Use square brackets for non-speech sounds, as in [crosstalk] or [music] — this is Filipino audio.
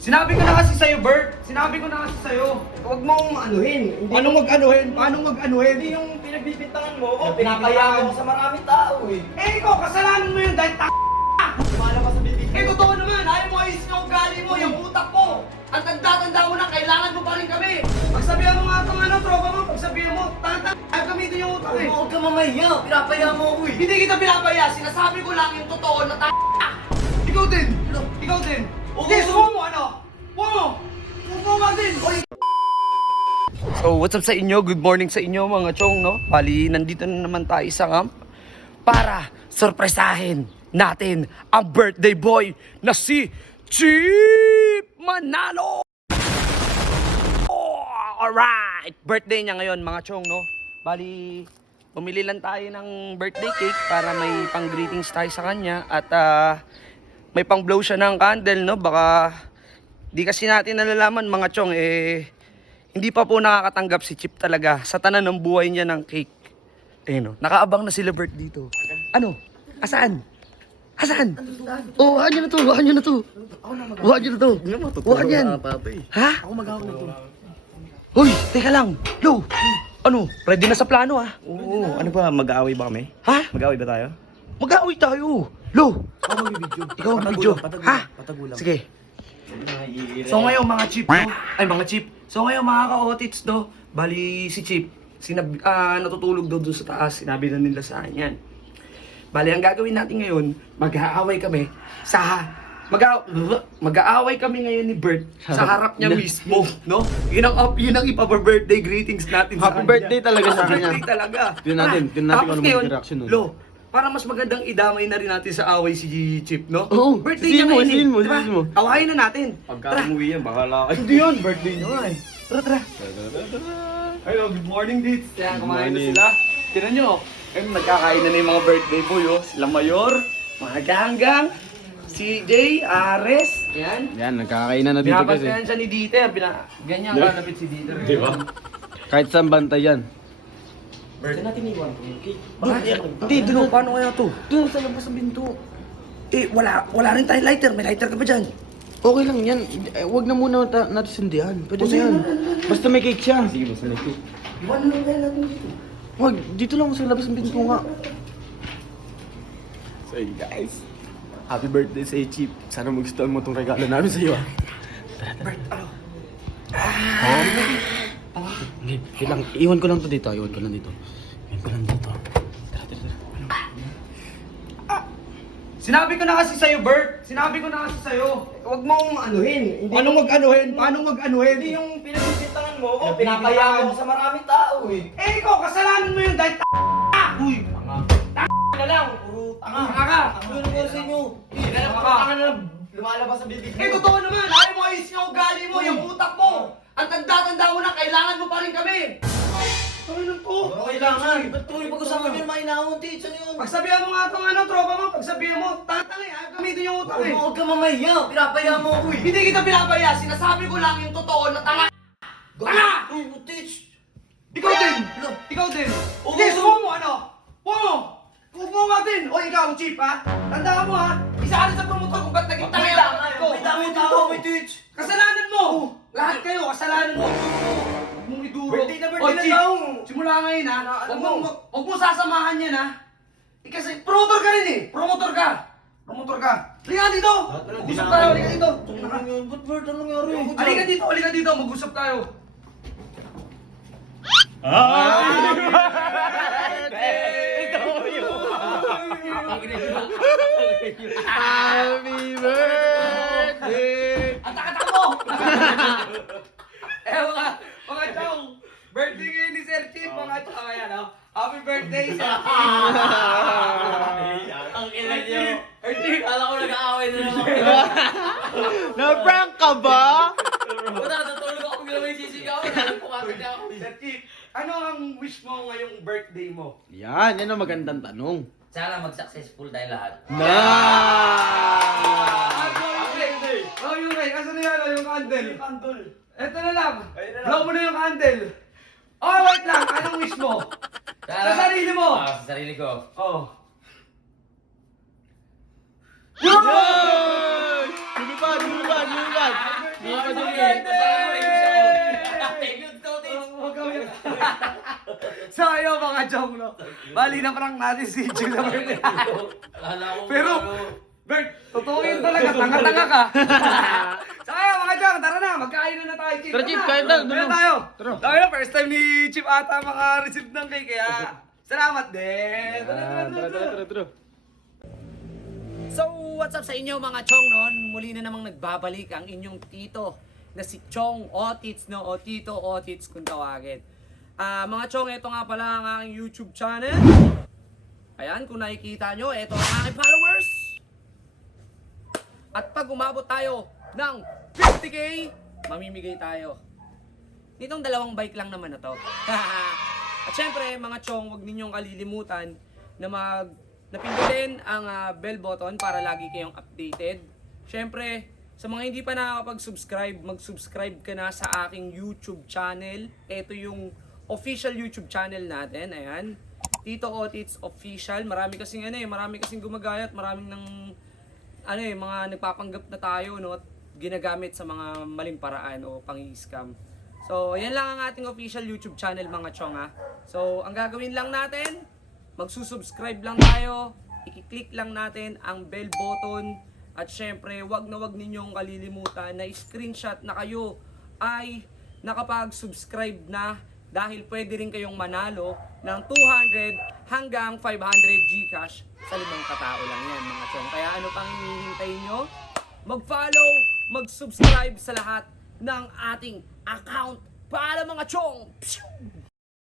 Sinabi ko na kasi sa'yo, Bert. Sinabi ko na kasi sa'yo. Huwag mong anuhin. Hindi Paano mag-anuhin? Paano mag-anuhin? Hindi yung pinagbibintangan mo. Oh, Oh, pinapaya mo sa maraming tao eh. Eh, ikaw, kasalanan mo yun dahil ta***. Lumalabas sa bibig Eh, totoo naman. Ayaw mo ayos yung ugali mo, yung utak mo. Ang tanda-tanda mo na, kailangan mo pa rin kami. Pagsabihan mo nga itong ano, tropa mo, pagsabihan mo, tanga ayaw gamitin yung utak eh. Huwag ka mamaya. Pinapaya mo ako eh. Hindi kita pinapaya, sinasabi ko lang yung totoo na ta***. Ikaw din. Ikaw din. Hindi, sumo mo, ano? Sumo mo. Oy. So, what's up sa inyo? Good morning sa inyo mga chong, no? Bali, nandito na naman tayo sa camp para sorpresahin natin ang birthday boy na si Chip Manalo! Oh, alright! Birthday niya ngayon mga chong, no? Bali, pumili lang tayo ng birthday cake para may pang greetings tayo sa kanya at ah, may pang blow siya ng candle, no? Baka di kasi natin nalalaman mga chong, eh, hindi pa po nakakatanggap si Chip talaga sa tanan ng buhay niya ng cake. Ayun, no? Nakaabang na sila Bert dito. Ano? Asaan? Asaan? Oh, niyo na to, wahan niyo na to. Wahan niyo na to. Wahan yan. Ha? Ako mag-awak nito. Hoy, teka lang. Lo, ano? Ready na sa plano ah. Oo, ano ba? Mag-aaway ba kami? Ha? Mag-aaway ba tayo? Mag-aaway tayo. Lo, Ako mag-video. ikaw ang video. Ha? Patagulang. Sige. So ngayon mga chip, no? Ay mga chip. So ngayon mga ka-otits, no? Bali si Chip, sinab ah, natutulog daw doon sa taas. Sinabi na nila sa akin yan. Bali, ang gagawin natin ngayon, mag-aaway kami sa mag mag-aaway kami ngayon ni Bert sa harap niya mismo, no? Yun ang up, yun ang ipa-birthday greetings natin sa Happy kanya. birthday talaga sa Happy kanya. birthday talaga. Tingnan natin, tingnan natin kung ano magiging reaction nun. Lo, para mas magandang idamay na rin natin sa away si Chip, no? Oo, birthday niya mo, ngayon eh. sisihin mo, Diba? sisihin mo. Awayin na natin. Pagka umuwi yan, bahala ka. Hindi yun, birthday niya nga eh. Tara, tara. Hello, good morning, Dits. Kaya Good kumain na morning. sila. Tinan nyo, ayun, nagkakain na na yung mga birthday boy, oh. Sila Mayor, mga ganggang, si Jay, Ares, ayan. Yan, nagkakainan na dito kasi. Binabantayan siya ni Dieter, bina... ganyan ka napit si Dieter. Di ba? Kahit saan bantay yan. Saan natin iwan? Okay. Hindi, doon, paano kaya to? Doon sa labas ng binto. Eh, wala, wala rin tayong lighter. May lighter ka ba dyan? Okay lang yan. Eh, wag na muna ta- natin sindihan. Pwede na yan. Basta may cake siya. Sige, basta may cake. Iwan na lang kaya natin dito. Wag, dito lang sa labas ng pinto nga. So hey guys, happy birthday sa Chip. Sana magustuhan mo tong regalo namin sa iyo. ah. Hindi, wait lang. Iwan ko lang to dito. Iwan ko lang dito. Iwan ko lang dito. Tara, tara, tara. Sinabi ko na kasi sa'yo, Bert. Sinabi ko na kasi sa'yo. Huwag mong anuhin. Hindi Paano mag-anuhin? Paano mag-anuhin? Hindi yung pinagbibintangan mo. Oh, pinapaya mo sa maraming tao eh. Eh, ikaw, kasalanan mo yun dahil ta***. Uy, Tanga lang. Puro tanga. Tanga ka. Ano yung nangyari sa inyo? Hindi, Tanga na lumalabas sa bibig mo. eh, totoo naman. Ayaw mo ayos yung ugali mo, yung utak mo. Ang tanda-tanda mo na, kailangan mo pa rin kami. Ano nun to? Ano kailangan? Ba't tuloy pag-usapan yung mga inaunti? Saan yun? Pagsabihan mo nga itong ano, tropa mo, pagsabihan mo, tatang eh, ayaw gamitin yung utak eh. Huwag ka mamaya. Pinapaya mo ako eh. Hindi kita pinapaya, sinasabi ko lang yung totoo na tanga. Tanga! Uy, Butich! Ikaw din! Ikaw din! Hindi, sumo mo ano? Sumo mo! Sumo mo din! O ikaw, Chief ha? Tandaan mo ha? Isa ka rin sa promotor kung ba't naging tanga Kailangan. ko. May dami tao, may Twitch. Kasalanan mo! Lahat kayo, kasalanan mo! Huwag mong iduro. Birthday na birthday na tao. Simula ngayon ha? Ano Huwag mo? mong, huwag mong sasamahan yan ha? Eh, kasi promotor ka rin eh! Promotor ka! Promotor ka! Halika dito! Mag-usap tayo, halika dito! Ano? Ba't Bert? Anong nangyari? Halika dito, halika dito, mag-usap tayo! Happy birthday! Eh mga, mga chong, birthday ngayon ni Sir Chief, mga chong, ayan oh. Happy birthday, Sir Chief! [laughs] Ang ina niyo. Sir Chief! Kala ko nag-aaway na naman. [laughs] Na-prank ka ba? Puta, natulog ako bigla may sisigaw. Nagpukapit na ako. Sir Chief, ano ang wish mo ngayong birthday mo? Yan, yan ang magandang tanong. Sana mag-successful tayo lahat. Na! Candle? Ito na lang. Ayun na lang. Blow mo na yung candle. Oh, wait lang. Anong wish mo? Sa sarili mo. Ah, sa sarili ko. Oh. Yun! Lumipad, lumipad, lumipad. Lumipad, lumipad. So ayun mga chong no. Bali na prank natin si Jill na ko Pero, Bert, totoo yun talaga, tanga-tanga ka. [laughs] so chong, tara na, magkain na tayo, Chip. Tara, Chip, kain Kain dulo. tayo. Tara. Tayo na, first time ni Chip ata maka-receive ng cake, kaya [laughs] salamat din. Tara, tara, Tara, tara, tara, tara. So, what's up sa inyo mga chong noon? Muli na namang nagbabalik ang inyong tito na si Chong Otits, no? O Tito Otits kung tawagin. Ah, mga chong, ito nga pala ang aking YouTube channel. Ayan, kung nakikita nyo, ito ang aking followers. At pag umabot tayo ng 50k, mamimigay tayo. Nitong dalawang bike lang naman na to. [laughs] At syempre, mga chong, huwag ninyong kalilimutan na mag napindutin ang ah, bell button para lagi kayong updated. Syempre, sa mga hindi pa nakakapag-subscribe, mag-subscribe ka na sa aking YouTube channel. Ito yung official YouTube channel natin. Ayan. Tito Otits Official. Marami kasing ano eh, marami kasing gumagayat, maraming nang ano eh, mga nagpapanggap na tayo, no? Ginagamit sa mga maling paraan o pang-scam. So, yan lang ang ating official YouTube channel mga chong ha. So, ang gagawin lang natin, magsusubscribe lang tayo, i-click lang natin ang bell button, at syempre, wag na wag ninyong kalilimutan na screenshot na kayo ay nakapag-subscribe na dahil pwede rin kayong manalo ng 200 hanggang 500 Gcash sa limang katao lang yan mga chong. Kaya ano pang hinihintay nyo? Mag-follow, mag-subscribe sa lahat ng ating account para mga chong! Pshoo!